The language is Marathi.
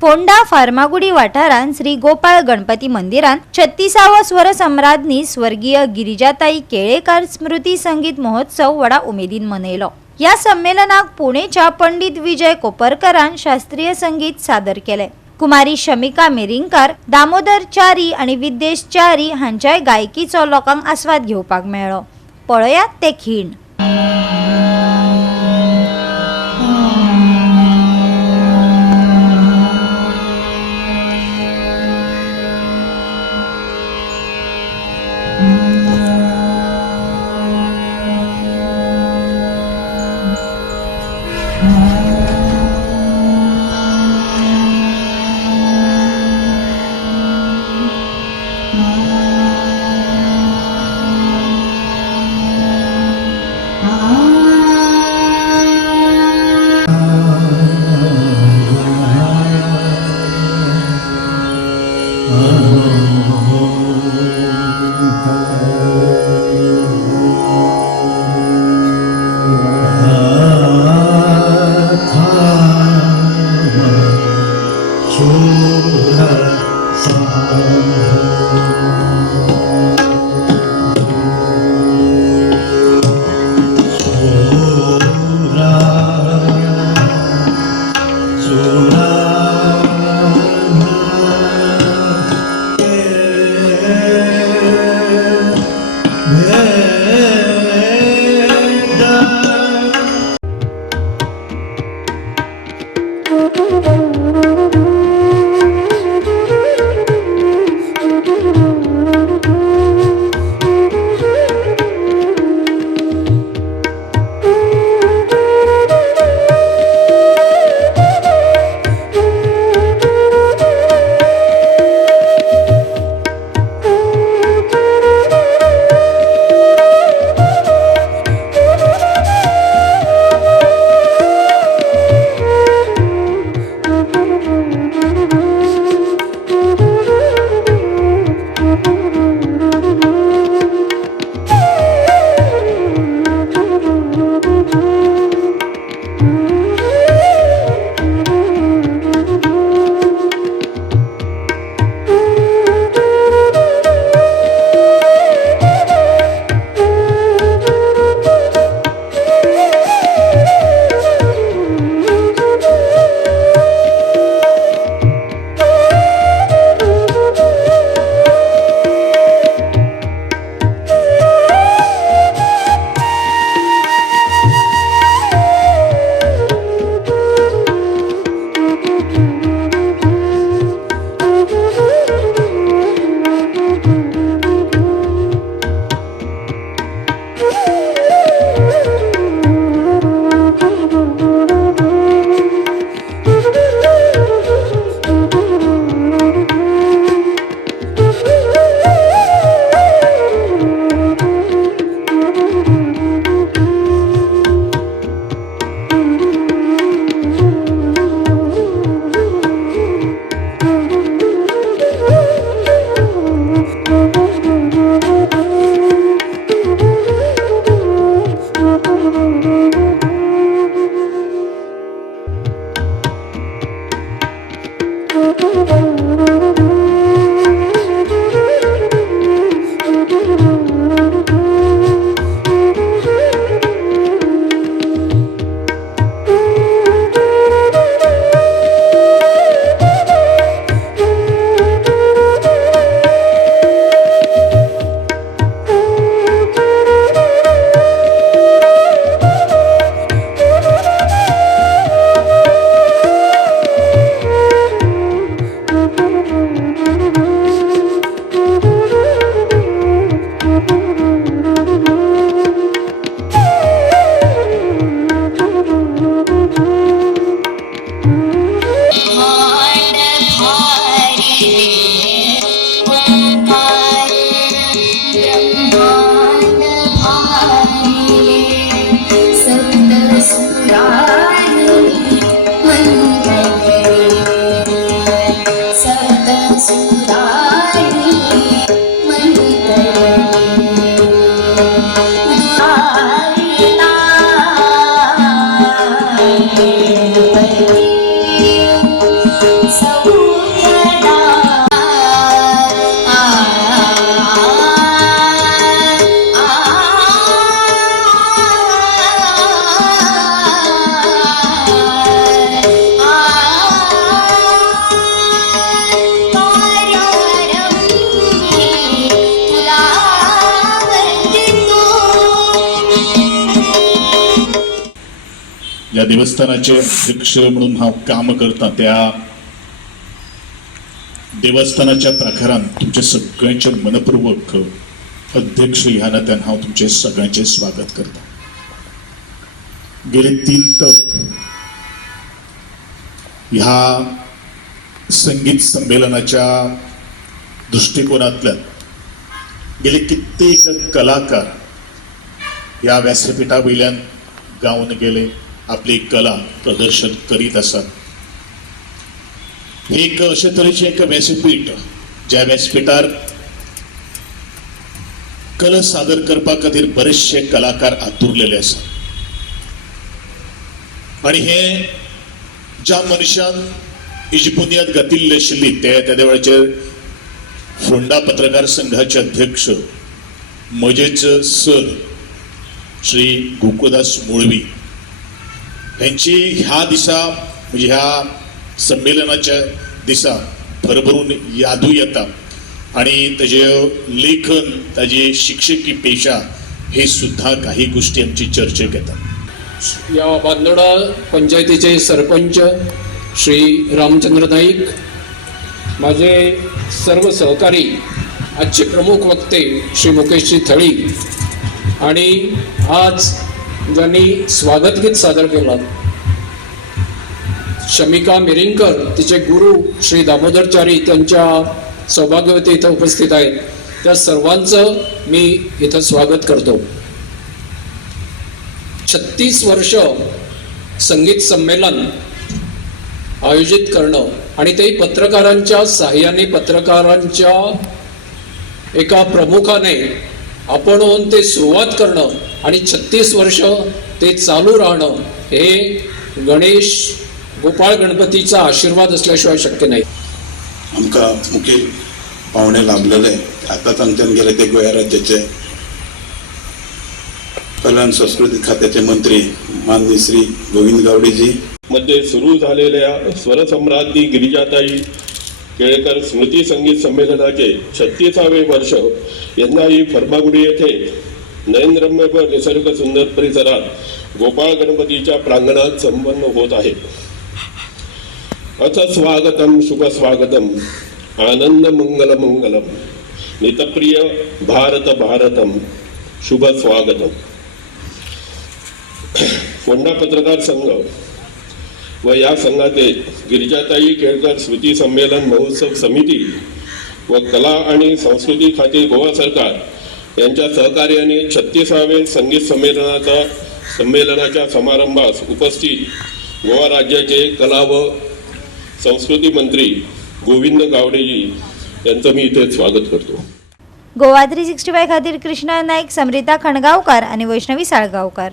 फोंडा फार्मागुडी वाठारांत श्री गोपाळ गणपती मंदिरांत 36वा स्वर सम्राज्ञी स्वर्गीय गिरिजाताई केळेकर स्मृती संगीत महोत्सव व्हडा उमेदीन मनयलो। या संमेलनाक पुणेच्या पंडित विजय कोपरकरान शास्त्रीय संगीत सादर केले। कुमारी शमिका मिरिंगकार, दामोदर च्यारी आणि विद्येश च्यारी हांच्याय गायकीचो लोकांक आस्वाद घेवपाक मेळ्ळो। पळयात ते खीण। ज्या देवस्थानाचे अध्यक्ष म्हणून हांव काम करता त्या देवस्थानाच्या प्राकारांत तुमचे सगळ्यांचे मनपूर्वक अध्यक्ष ह्या नात्यान हांव तुमचे सगळ्यांचे स्वागत करता. गेले 3 तप ह्या संगीत संमेलनाच्या दृष्टिकोनातल्यान गेले कित्येक कलाकार ह्या व्यासपीठा वयल्यान गावन गेले, आपली कला प्रदर्शन करीत आसात. एक अशे तरेचे एक व्यासपीठ ज्या व्यासपीठार कला सादर करपा खातीर बरेचशे कलाकार आतुरलेले आसात. आणि हे ज्या मनशान हिची बुनियाद घातिल्ली आशिल्ली त्या देवळाचेर फोंडा पत्रकार संघाचे अध्यक्ष म्हजेच सर श्री गोकुळदास मुळवी यांची ह्या दिसा म्हणजे ह्या संमेलनाच्या दिसा भरभरून यादूय येता आणि ताजे लेखन ताजे शिक्षकी पेशा हे सुद्धा काही गोष्टी आमची चर्चेक येतात. या बांदोडा पंचायतीचे सरपंच श्री रामचंद्र नाईक, माझे सर्व सहकारी, आजचे प्रमुख वक्ते श्री मुकेशजी थळी आणि आज ज्यांनी स्वागत गीत सादर केलं शमिका मिरिंकर, तिचे गुरु श्री दामोदरचारी त्यांच्या सौभाग्यवती इथं उपस्थित आहेत, त्या सर्वांचं मी इथं स्वागत करतो. 36 वर्ष संगीत संमेलन आयोजित करणं आणि ते पत्रकारांच्या सहाय्याने, पत्रकारांच्या एका प्रमुखाने आपण होऊन ते सुरुवात करणं आणि 36 वर्ष ते चालू राहणं हे गणेश गोपाळ गणपतीचा आशीर्वाद असल्याशिवाय शक्य नाही. आमकां मुखेल पावणे लाभलेले आतांच आमच्यान गेले ते गोंय राज्याचे कला आणि संस्कृती खात्याचे मंत्री माननीय श्री गोविंद गावडेजी मध्ये सुरू झालेल्या स्वरसम्राज्ञी गिरिजाताई केळकर स्मृती संगीत संमेलनाचे 36वे वर्ष यंदाही फर्मागुडी येथे नयनरम्य व निसर्ग सुंदर परिसरात गोपाळ गणपतीच्या प्रांगणात संपन्न होत आहे. अथ स्वागतम शुभ स्वागतम आनंद मंगल मंगलम नितप्रिय भारत भारतम शुभ स्वागतम. फोंडा पत्रकार संघ व या संघाचे गिरिजाताई केळकर स्मृती संमेलन महोत्सव समिती व कला आणि संस्कृती खाते गोवा सरकार यांच्या सहकार्याने 36वे संगीत संमेलनाच्या समारंभास उपस्थित गोवा राज्याचे कला व संस्कृती मंत्री गोविंद गावडेजी यांचं मी इथे स्वागत करतो. गोवा 365 खातीर कृष्णा नाईक, समरिता खणगावकार आणि वैष्णवी साळगावकार.